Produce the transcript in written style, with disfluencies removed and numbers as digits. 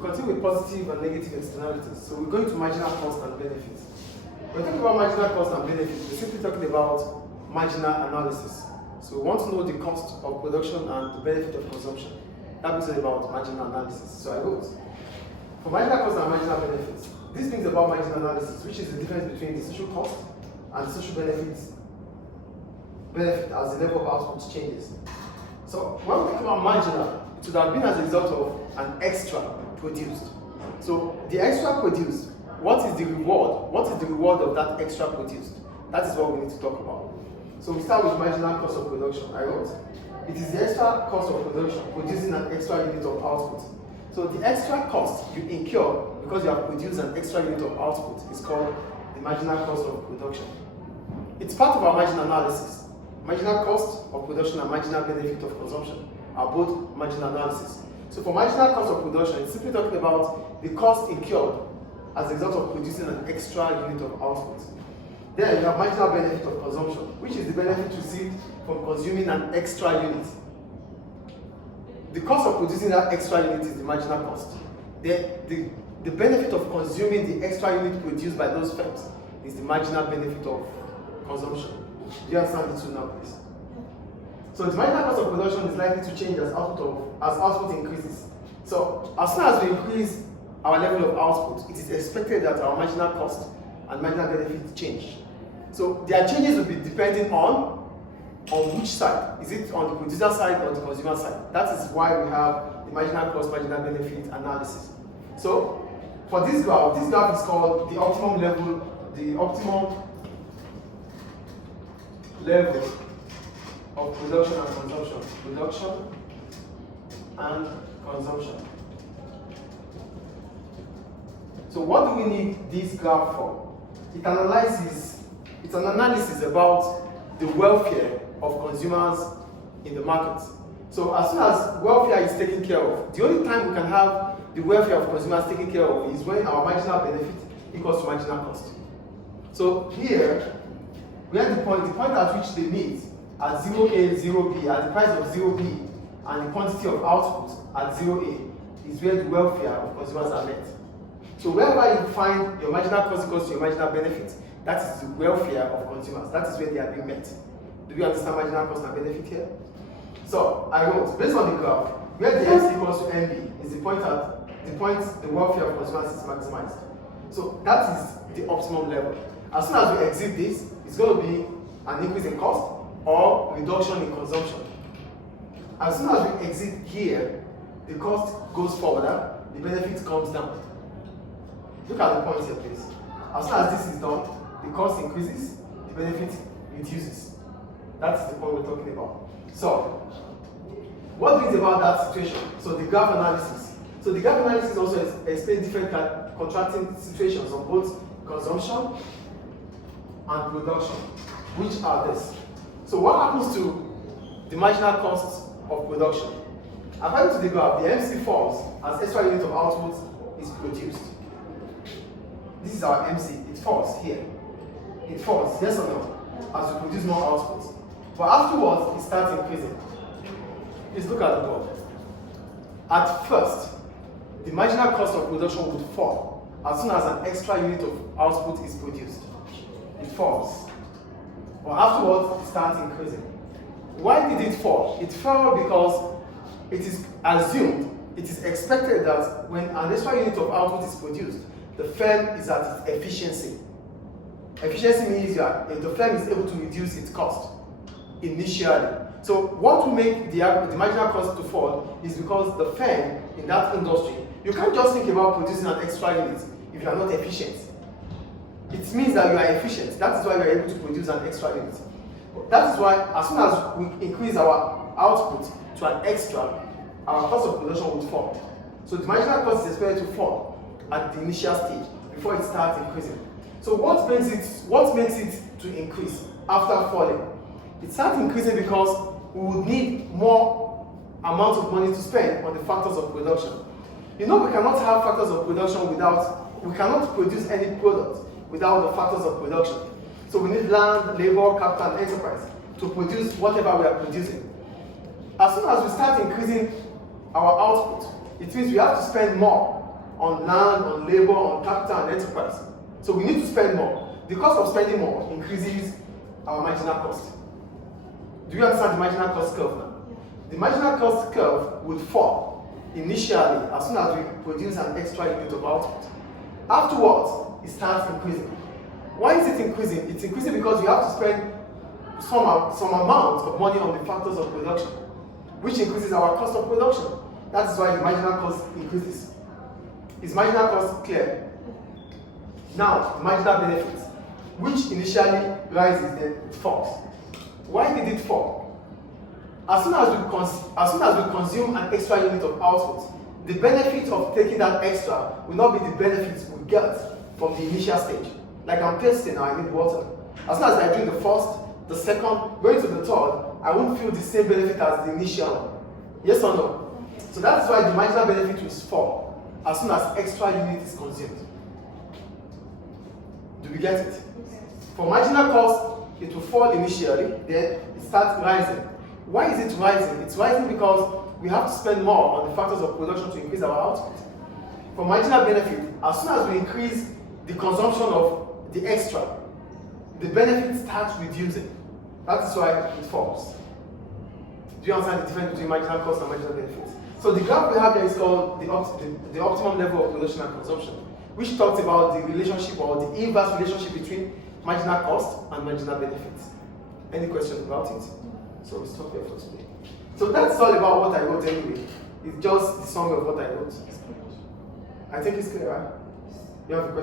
continue with positive and negative externalities. So we're going to marginal cost and benefits. When we talk about marginal cost and benefits, we're simply talking about marginal analysis. So we want to know the cost of production and the benefit of consumption. That brings us about marginal analysis. So I wrote, for marginal cost and marginal benefits, this brings about marginal analysis, which is the difference between the social cost and the social benefit as the level of output changes. So when we talk about marginal, it would have been as a result of an extra produced. So the extra produced, what is the reward? What is the reward of that extra produced? That is what we need to talk about. So we start with marginal cost of production. I wrote, it is the extra cost of production, producing an extra unit of output. So the extra cost you incur because you have produced an extra unit of output is called the marginal cost of production. It's part of our marginal analysis. Marginal cost of production and marginal benefit of consumption are both marginal analysis. So for marginal cost of production, it's simply talking about the cost incurred as a result of producing an extra unit of output. Then you have marginal benefit of consumption, which is the benefit received from consuming an extra unit. The cost of producing that extra unit is the marginal cost. The benefit of consuming the extra unit produced by those firms is the marginal benefit of consumption. Do you understand the two now, please? So the marginal cost of production is likely to change as output increases. So as soon as we increase our level of output, it is expected that our marginal cost and marginal benefit change. So their changes will be depending on which side. Is it on the producer side or the consumer side? That is why we have the marginal cost, marginal benefit analysis. So for this graph is called the optimum level of production and consumption. Production and consumption. So what do we need this graph for? It's an analysis about the welfare of consumers in the market. So as soon as welfare is taken care of, the only time we can have the welfare of consumers taken care of is when our marginal benefit equals to marginal cost. So here, we have the point at which they meet at 0A, 0B, at the price of 0B, and the quantity of output at 0A is where the welfare of consumers are met. So wherever you find your marginal cost equals to your marginal benefit, that is the welfare of consumers. That is where they are being met. Do you understand marginal cost and benefit here? So I wrote, based on the graph, where the x equals to MB is the point the welfare of consumers is maximized. So that is the optimum level. As soon as we exit this, it's going to be an increase in cost or reduction in consumption. As soon as we exit here, the cost goes further, the benefit comes down. Look at the point here, please. As soon as this is done, the cost increases, the benefit reduces. That's the point we're talking about. So, what brings about that situation? So the graph analysis. So the graph analysis also explains different contracting situations of both consumption and production, which are this. So what happens to the marginal cost of production? According to the graph, the MC falls as extra unit of output is produced. This is our MC, it falls here. It falls, yes or no, as we produce more output. But afterwards, it starts increasing. Please look at the board. At first, the marginal cost of production would fall as soon as an extra unit of output is produced. It falls. But afterwards, it starts increasing. Why did it fall? It fell because it is assumed, it is expected that when an extra unit of output is produced, the firm is at its efficiency. Efficiency means the firm is able to reduce its cost initially. So what will make the marginal cost to fall is because the firm in that industry, you can't just think about producing an extra unit if you are not efficient. It means that you are efficient. That is why you are able to produce an extra unit. That is why as soon as we increase our output to an extra, our cost of production would fall. So the marginal cost is expected to fall at the initial stage before it starts increasing. So what makes it to increase after falling? It starts increasing because we would need more amount of money to spend on the factors of production. You know, we cannot have factors of production we cannot produce any product without the factors of production. So we need land, labor, capital, and enterprise to produce whatever we are producing. As soon as we start increasing our output, it means we have to spend more on land, on labor, on capital, and enterprise. So we need to spend more. The cost of spending more increases our marginal cost. Do you understand the marginal cost curve now? The marginal cost curve will fall initially as soon as we produce an extra unit of output. Afterwards, it starts increasing. Why is it increasing? It's increasing because you have to spend some amount of money on the factors of production, which increases our cost of production. That is why the marginal cost increases. Is marginal cost clear? Now, marginal benefits, which initially rises, then it falls. Why did it fall? As soon as we consume an extra unit of output, the benefit of taking that extra will not be the benefits we get from the initial stage. Like I'm thirsty now, I need water. As soon as I drink the first, the second, going to the third, I won't feel the same benefit as the initial one. Yes or no? So that is why the marginal benefit will fall as soon as extra unit is consumed. Do we get it? For marginal cost, it will fall initially, then it starts rising. Why is it rising? It's rising because we have to spend more on the factors of production to increase our output. For marginal benefit, as soon as we increase the consumption of the extra, the benefit starts reducing. That is why it falls. Do you understand the difference between marginal cost and marginal benefits? So the graph we have here is called the optimum level of production and consumption, which talks about the relationship or the inverse relationship between marginal cost and marginal benefits. Any questions about it? So we'll stop here for today. So that's all about what I wrote anyway. It's just the summary of what I wrote. I think it's clear, right? You have a question?